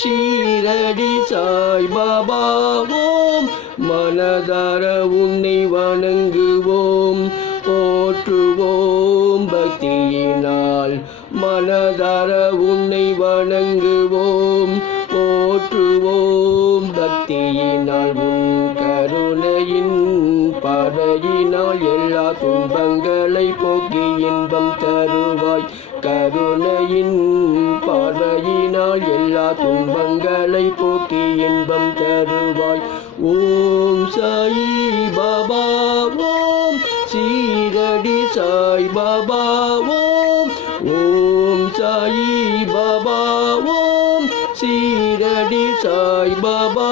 ஷீரடி சாய் பாபா ஓம் மனதார உன்னை வணங்குவோம் போற்றுவோம் பக்தியினால் மனதார உன்னை வணங்குவோம் போற்றுவோம் பக்தியினால் உன் கருணையின் பார்வையினால் எல்லா துன்பங்களை போக்கி இன்பம் தருவாய் கருணையின் பார்வையினால் எல்லா துன்பங்களை போக்கி இன்பம் தருவாய் ஓம் சாய் பாபா ஓம் ஷீரடி சாய் பாபா ஓம் சாய் பாபா ஓம் ஷீரடி சாய் பாபா